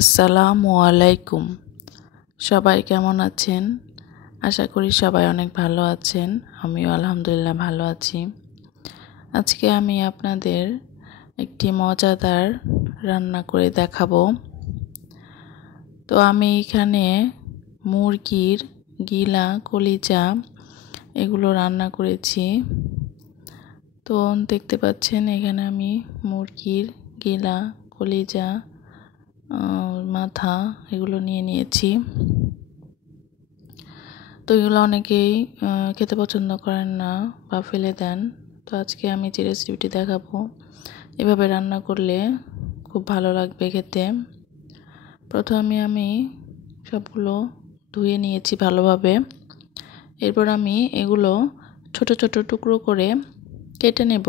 আসসালামু আলাইকুম। সবাই কেমন আছেন? আশা করি সবাই অনেক ভালো আছেন। আমিও আলহামদুলিল্লাহ ভালো আছি। আজকে আমি আপনাদের একটি মজাদার রান্না করে দেখাবো। তো আমি এখানে মুরগির গিলা, কলিজা এগুলো রান্না করেছি। তো দেখতে পাচ্ছেন এখানে আমি মুরগির গিলা, কলিজা, মাথা এগুলো নিয়ে নিয়েছি। তো এগুলো অনেকেই খেতে পছন্দ করেন না বা ফেলে দেন। তো আজকে আমি যে রেসিপিটি দেখাবো এভাবে রান্না করলে খুব ভালো লাগবে খেতে। প্রথমে আমি সবগুলো ধুয়ে নিয়েছি ভালোভাবে। এরপর আমি এগুলো ছোট ছোট টুকরো করে কেটে নেব।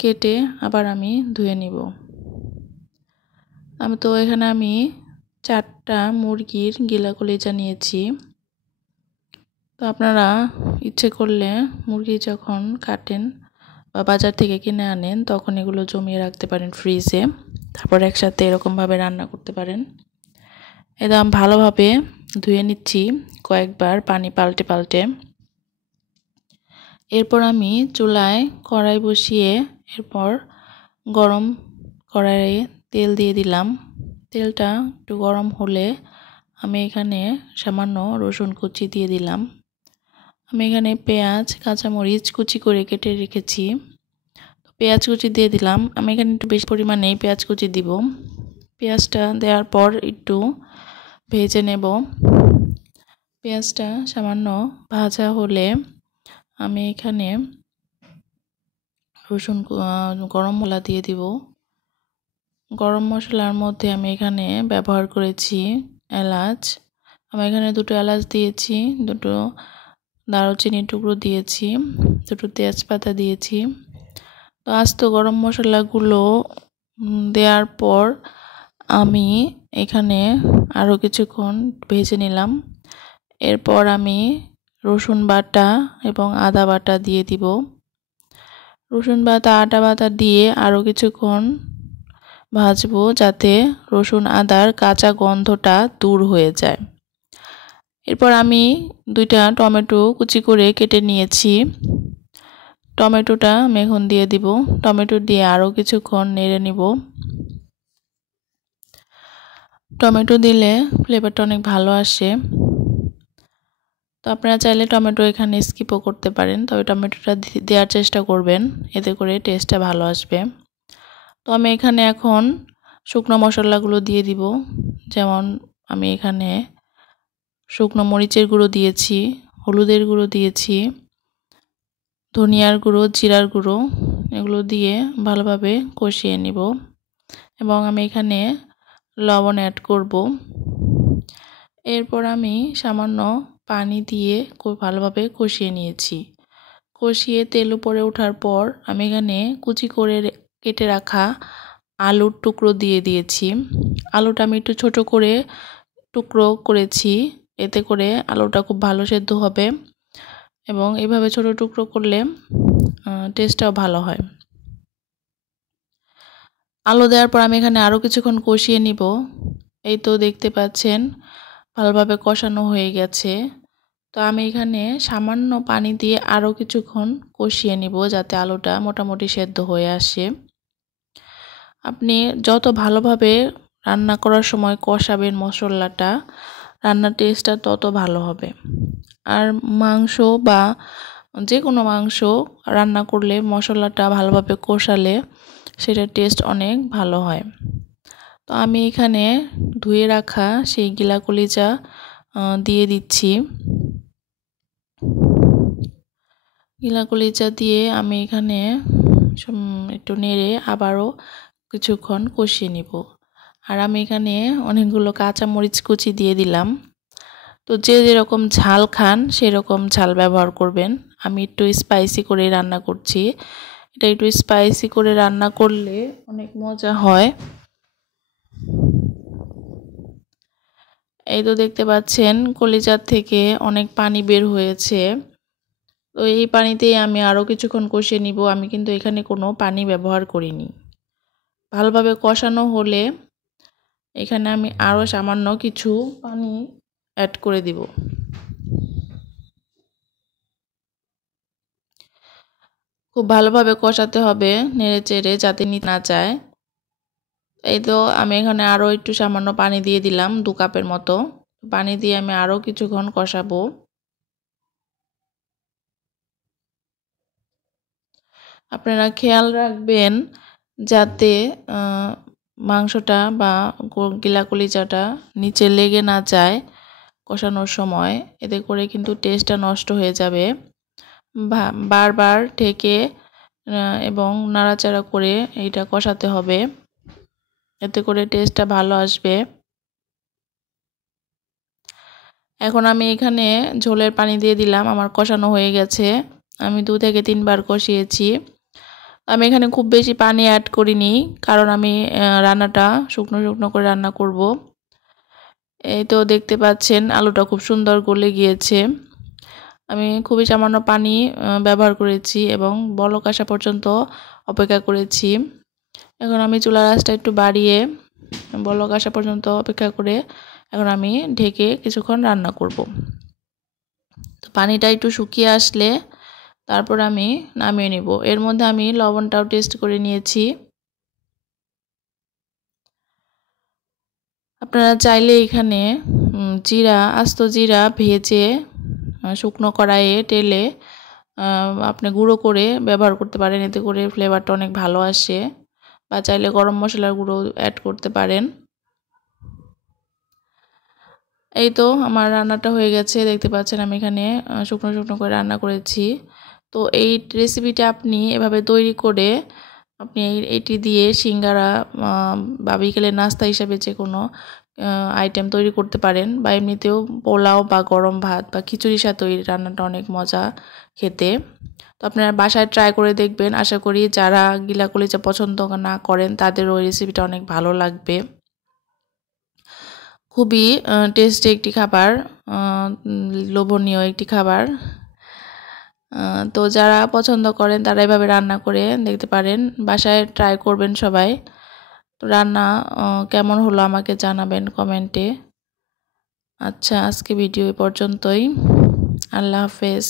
কেটে আবার আমি ধুয়ে নিব। এখানে আমি 4টা মুরগির গিলা কলিজা নিয়েছি। তো আপনারা ইচ্ছে করলে মুরগি যখন কাটেন বা বাজার থেকে কিনে আনেন তখন এগুলো জমিয়ে রাখতে পারেন ফ্রিজে। তারপর একসাথে এরকমভাবে রান্না করতে পারেন। একদম ভালোভাবে ধুয়ে নিচ্ছি কয়েকবার পানি পাল্টে পাল্টে। এরপর আমি চুলায় কড়াই বসিয়ে এরপর গরম কড়াইয়ে তেল দিয়ে দিলাম। তেলটা একটু গরম হলে আমি এখানে সামান্য রসুন কুচি দিয়ে দিলাম। আমি এখানে পেঁয়াজ, কাঁচামরিচ কুচি করে কেটে রেখেছি। পেঁয়াজ কুচি দিয়ে দিলাম। আমি এখানে একটু বেশি পরিমাণে পেঁয়াজ কুচি দিব। পেঁয়াজটা দেওয়ার পর একটু ভেজে নেব। পেঁয়াজটা সামান্য ভাজা হলে আমি এখানে গরম মশলা দিয়ে দিব। গরম মশলার মধ্যে আমি এখানে ব্যবহার করেছি এলাচ। আমি এখানে 2টো এলাচ দিয়েছি, 2টো দারুচিনির টুকরো দিয়েছি, 2টো তেজপাতা দিয়েছি। তো আস্ত গরম মশলাগুলো দেওয়ার পর আমি এখানে আরও কিছুক্ষণ ভেজে নিলাম। এরপর আমি রসুন বাটা এবং আদা বাটা দিয়ে দিব। রসুন বাটা, আদা বাটা দিয়ে আরও কিছুক্ষণ ভাজবো যাতে রসুন আদার কাঁচা গন্ধটা দূর হয়ে যায়। এরপর আমি 2টা টমেটো কুচি করে কেটে নিয়েছি। টমেটোটা আমি এখন দিয়ে দিব। টমেটো দিয়ে আরও কিছুক্ষণ নেড়ে নিব। টমেটো দিলে ফ্লেভারটা অনেক ভালো আসে। তো আপনারা চাইলে টমেটো এখানে স্কিপও করতে পারেন, তবে টমেটোটা দেওয়ার চেষ্টা করবেন, এতে করে টেস্টটা ভালো আসবে। তো আমি এখানে এখন শুকনো মশলাগুলো দিয়ে দিব। যেমন আমি এখানে শুকনো মরিচের গুঁড়ো দিয়েছি, হলুদের গুঁড়ো দিয়েছি, ধনিয়ার গুঁড়ো, জিরার গুঁড়ো এগুলো দিয়ে ভালোভাবে কষিয়ে নিব। এবং আমি এখানে লবণ অ্যাড করব। এরপর আমি সামান্য পানি দিয়ে খুব ভালোভাবে কষিয়ে নিয়েছি। কষিয়ে তেল উপরে ওঠার পর আমি এখানে কুচি করে কেটে রাখা আলুর টুকরো দিয়ে দিয়েছি। আলুটা আমি একটু ছোট করে টুকরো করেছি, এতে করে আলুটা খুব ভালো সেদ্ধ হবে এবং এভাবে ছোট টুকরো করলে টেস্টটাও ভালো হয়। আলু দেওয়ার পর আমি এখানে আরও কিছুক্ষণ কষিয়ে নিব। এই তো দেখতে পাচ্ছেন ভালোভাবে কষানো হয়ে গেছে। তো আমি এখানে সামান্য পানি দিয়ে আরও কিছুক্ষণ কষিয়ে নিব যাতে আলুটা মোটামুটি সেদ্ধ হয়ে আসে। আপনি যত ভালোভাবে রান্না করার সময় কষাবেন মশলাটা, রান্নার টেস্টটা তত ভালো হবে। আর মাংস বা যে কোনো মাংস রান্না করলে মশলাটা ভালোভাবে কষালে সেটার টেস্ট অনেক ভালো হয়। তো আমি এখানে ধুয়ে রাখা সেই গিলা কলিজা দিয়ে দিচ্ছি। গিলা কলিজা দিয়ে আমি এখানে একটু নেড়ে আবারও কিছুক্ষণ কষিয়ে নিব। আর আমি এখানে অনেকগুলো কাঁচামরিচ কুচি দিয়ে দিলাম। তো যে যেরকম ঝাল খান সেরকম ঝাল ব্যবহার করবেন। আমি একটু স্পাইসি করে রান্না করছি। এটা একটু স্পাইসি করে রান্না করলে অনেক মজা হয়। এই তো দেখতে পাচ্ছেন কলিজার থেকে অনেক পানি বের হয়েছে। তো এই পানিতেই আমি আরও কিছুক্ষণ কষিয়ে নিব। আমি কিন্তু এখানে কোনো পানি ব্যবহার করিনি। ভালোভাবে কষানো হলে এখানে আমি আরও সামান্য কিছু পানি অ্যাড করে দিব। খুব ভালোভাবে কষাতে হবে নেড়েচেড়ে, যাতে নিতে না যায়। এই তো আমি এখানে আরও একটু সামান্য পানি দিয়ে দিলাম, 2 কাপের মতো। পানি দিয়ে আমি আরও কিছুক্ষণ কষাবো। আপনারা খেয়াল রাখবেন যাতে মাংসটা বা গিলা কলিজাটা নিচে লেগে না যায় কষানোর সময়, এতে করে কিন্তু টেস্টটা নষ্ট হয়ে যাবে। বারবার ঢেকে এবং নাড়াচাড়া করে এটা কষাতে হবে, এতে করে টেস্টটা ভালো আসবে। এখন আমি এখানে ঝোলের পানি দিয়ে দিলাম, আমার কষানো হয়ে গেছে। আমি 2 থেকে 3 বার কষিয়েছি। আমি এখানে খুব বেশি পানি অ্যাড করিনি, কারণ আমি রান্নাটা শুকনো শুকনো করে রান্না করব। এই তো দেখতে পাচ্ছেন আলুটা খুব সুন্দর গলে গিয়েছে। আমি খুবই সামান্য পানি ব্যবহার করেছি এবং বলক আসা পর্যন্ত অপেক্ষা করেছি। এখন আমি চুলার আঁচটা একটু বাড়িয়ে বলক আসা পর্যন্ত অপেক্ষা করে এখন আমি ঢেকে কিছুক্ষণ রান্না করব। তো পানিটা একটু শুকিয়ে আসলে তারপর আমি নামিয়ে নেব। এর মধ্যে আমি লবণটাও টেস্ট করে নিয়েছি। আপনারা চাইলে এখানে আস্ত জিরা ভেজে শুকনো কড়াইয়ে তেলে আপনি গুঁড়ো করে ব্যবহার করতে পারেন, এতে করে ফ্লেভারটা অনেক ভালো আসে। বা চাইলে গরম মশলার গুঁড়ো অ্যাড করতে পারেন। এই তো আমার রান্নাটা হয়ে গেছে, দেখতে পাচ্ছেন আমি এখানে শুকনো শুকনো করে রান্না করেছি। তো এই রেসিপিটা আপনি এভাবে তৈরি করে আপনি এটি দিয়ে সিঙ্গারা বা বিকেলের নাস্তা হিসাবে যে কোনো আইটেম তৈরি করতে পারেন, বা এমনিতেও পোলাও বা গরম ভাত বা খিচুড়ির সাথে এই রান্নাটা অনেক মজা খেতে। তো আপনারা বাসায় ট্রাই করে দেখবেন। আশা করি যারা গিলা কলিজা পছন্দ না করেন তাদের ওই রেসিপিটা অনেক ভালো লাগবে। খুবই টেস্টি একটি খাবার, লোভনীয় একটি খাবার। তো যারা পছন্দ করেন তারা এভাবে রান্না করে দেখতে পারেন, বাসায় ট্রাই করবেন সবাই। তো রান্না কেমন হলো আমাকে জানাবেন কমেন্টে। আচ্ছা, আজকে ভিডিও এ পর্যন্তই। আল্লাহ হাফেজ।